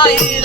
は。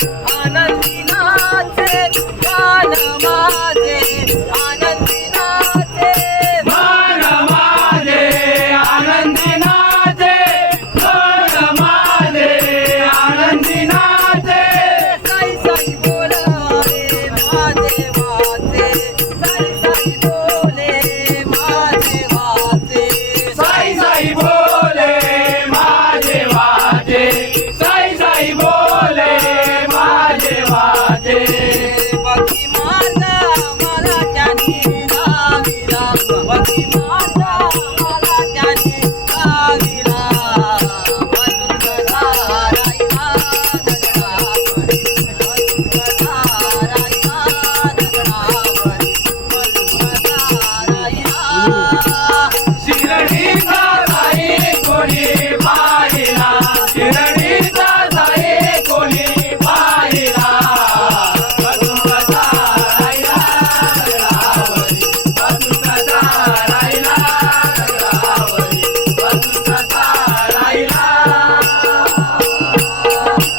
Oh.